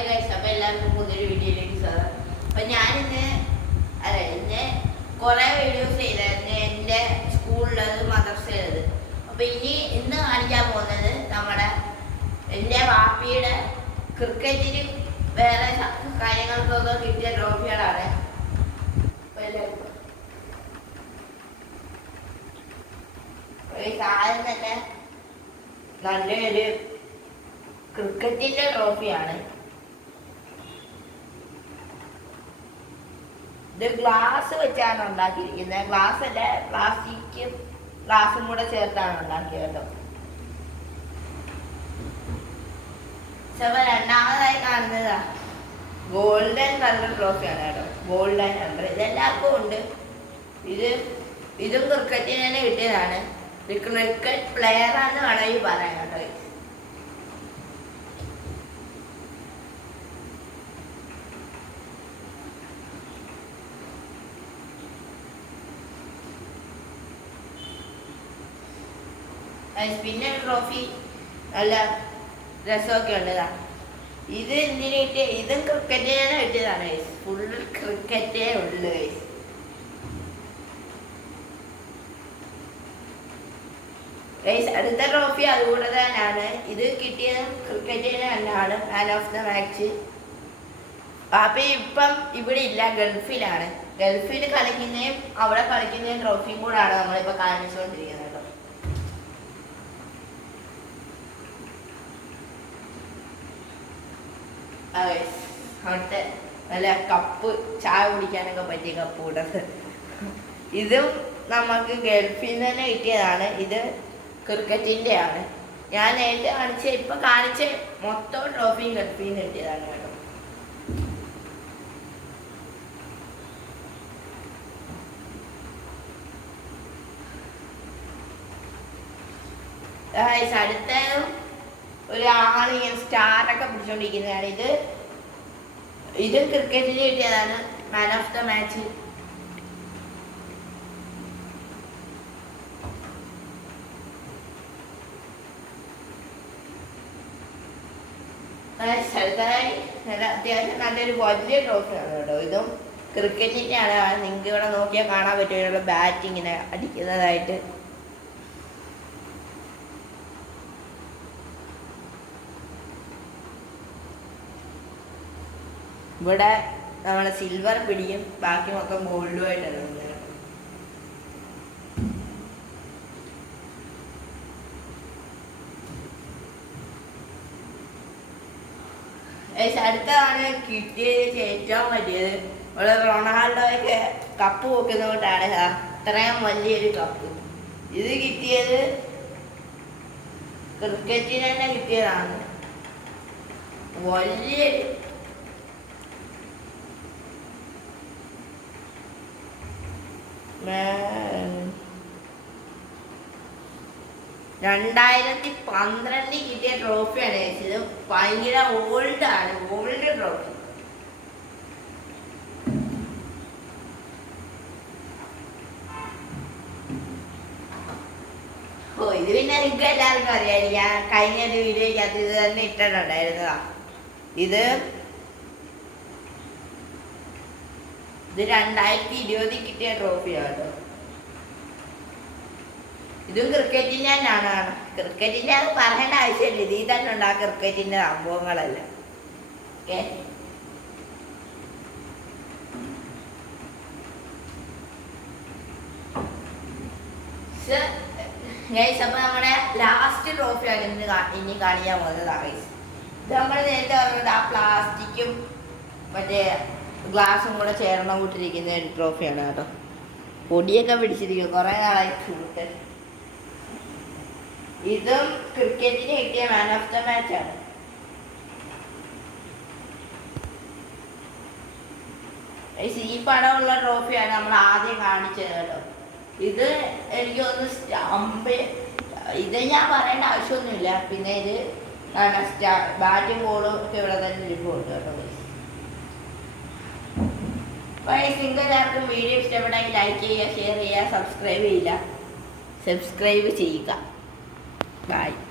Hi guys, അപ്പോൾ എല്ലാവർക്കും പുതിയൊരു വീഡിയോയിലേക്ക് സ്വാഗതം. അപ്പോൾ ഞാനിന്ന് കുറേ വീഡിയോസ് ചെയ്തായിരുന്നു, എൻ്റെ സ്കൂളിലത് മദ്രസയിലത്. അപ്പോൾ ഇന്ന് കാണിക്കാൻ പോകുന്നത് എൻ്റെ വാപ്പിയുടെ ക്രിക്കറ്റിന് വേറെ കാര്യങ്ങൾക്കൊക്കെ കിട്ടിയ ട്രോഫികളാണ്. ആദ്യം തന്നെ നല്ലൊരു ക്രിക്കറ്റിന്റെ ട്രോഫിയാണ്. ഇത് ഗ്ലാസ് വെച്ചാണ് ഉണ്ടാക്കിയിരിക്കുന്നത്. ഗ്ലാസ് അല്ല, പ്ലാസ്റ്റിക്കും ഗ്ലാസും കൂടെ ചേർത്താണ് ഉണ്ടാക്കിയത് കേട്ടോ. രണ്ടാമതായി കാണുന്നതാ ഗോൾഡൻ കളർ ട്രോഫിയാണ് കേട്ടോ. ഗോൾഡൻ കളർ ഇതെല്ലാവർക്കും ഉണ്ട്. ഇതും ക്രിക്കറ്റിന് തന്നെ കിട്ടിയതാണ്. ക്രിക്കറ്റ് പ്ലെയറാന്ന് വേണമെങ്കിൽ പറയാം കേട്ടോ. പിന്നെ ട്രോഫി നല്ല രസമൊക്കെ ഉള്ളതാ. ഇത് എന്തിനു കിട്ടിയ? ഇതും ക്രിക്കറ്റിനാണ് കിട്ടിയതാണ്. ഫുൾ ക്രിക്കറ്റേ ഉള്ളു. അടുത്ത ട്രോഫി അതുകൂടെ തന്നെയാണ്. ഇത് കിട്ടിയത് ക്രിക്കറ്റിന് തന്നെയാണ്, മാൻ ഓഫ് ദ മാച്ച്. അപ്പൊ ഇപ്പം ഇവിടെ ഇല്ല, ഗൾഫിലാണ്. ഗൾഫിൽ കളിക്കുന്നതും അവിടെ കളിക്കുന്നതും ട്രോഫിയും കൂടാണ് നമ്മളിപ്പോ കാണിച്ചുകൊണ്ടിരിക്കുന്നത്. അവിടുത്തെ നല്ല കപ്പ്, ചായ കുടിക്കാനൊക്കെ പറ്റിയ കപ്പ് കൂടത്. ഇതും നമുക്ക് ഗൾഫിൽ നിന്ന് തന്നെ കിട്ടിയതാണ്. ഇത് ക്രിക്കറ്റിൻ്റെ ആണ്. ഞാൻ നേരത്തെ ഇപ്പൊ കാണിച്ച മൊത്തം ട്രോഫിയും ഗൾഫിൽ നിന്ന് കിട്ടിയതാണ് കേട്ടോ. അടുത്ത ഒരാളിങ്ങനെ സ്റ്റാറൊക്കെ പിടിച്ചോണ്ടിരിക്കുന്നതാണ്. ഇതും ക്രിക്കറ്റിന് കിട്ടിയതാണ്, മാൻ ഓഫ് ദ മാച്ച്. അടുത്തതായി അത്യാവശ്യം നല്ലൊരു വലിയ ട്രോഫിയാണ് കേട്ടോ. ഇതും ക്രിക്കറ്റിൻ്റെ ആണ്. നിങ്ങൾക്ക് ഇവിടെ നോക്കിയാൽ കാണാൻ പറ്റും ബാറ്റ് ഇങ്ങനെ അടിക്കുന്നതായിട്ട്. ഇവിടെ നമ്മളെ സിൽവർ പിടിയും ബാക്കി മൊത്തം ഗോൾഡുമായിട്ടാണ്. അടുത്തതാണ് കിട്ടിയത് ഏറ്റവും വലിയത്. ഇവിടെ റൊണാൾഡോയൊക്കെ കപ്പ് വെക്കുന്നതുകൊണ്ടാണ് അത്രയും വലിയൊരു കപ്പ്. ഇത് കിട്ടിയത് ക്രിക്കറ്റിന് തന്നെ കിട്ടിയതാണ്. വലിയൊരു 2012 കിട്ടിയ ട്രോഫിയാണ്. ഇത് ഭയങ്കര ഓൾഡാണ്, ഓൾഡ് ട്രോഫി. ഇത് പിന്നെ നിങ്ങൾക്ക് എല്ലാവർക്കും അറിയാം. കഴിഞ്ഞ ഒരു വീഡിയോയ്ക്കകത്ത് ഇത് തന്നെ ഇട്ടിട്ടുണ്ടായിരുന്നതാ. ഇത് 2020 കിട്ടിയ ട്രോഫിയാണ് കേട്ടോ. ഇതും ക്രിക്കറ്റിൻ്റെ തന്നെയാണ്. ക്രിക്കറ്റിൻ്റെ അത് പറയേണ്ട ആവശ്യമില്ല, ഇതിൽ തന്നെ ഉണ്ടാകും ക്രിക്കറ്റിൻ്റെ സംഭവങ്ങളെല്ലാം. ഓക്കെ, അപ്പോൾ നമ്മുടെ ലാസ്റ്റ് ട്രോഫിയാണ് ഇനി കാണിക്കാൻ പോകുന്നത്. ഇത് നമ്മൾ നേരത്തെ പറഞ്ഞത് ആ പ്ലാസ്റ്റിക്കും മറ്റേ ഗ്ലാസും കൂടെ ചേർന്ന കൂട്ടിരിക്കുന്ന ഒരു ട്രോഫിയാണ് കേട്ടോ. പൊടിയൊക്കെ പിടിച്ചിരിക്കും, കുറേ നാളായി ചൂട്ട്. ഇതും ക്രിക്കറ്റിന് കിട്ടിയ മാൻ ഓഫ് ദ മാച്ച് ആണ്. ഈ പടമുള്ള ട്രോഫിയാണ് നമ്മൾ ആദ്യം കാണിച്ചത് കേട്ടോ. ഇത് എനിക്ക് ഒന്ന് സ്റ്റംപ്, ഇത് ഞാൻ പറയേണ്ട ആവശ്യമൊന്നുമില്ല. പിന്നെ ഇത് ബാറ്റും ബോളും ഒക്കെ ഇവിടെ തന്നെ ഇരിപ്പുണ്ട് കേട്ടോ. നിങ്ങൾക്ക് എല്ലാവർക്കും വീഡിയോ ഇഷ്ടപ്പെട്ടെങ്കിൽ ലൈക്ക് ചെയ്യുക, ഷെയർ ചെയ്യുക, സബ്സ്ക്രൈബ് ചെയ്യുക. Bye.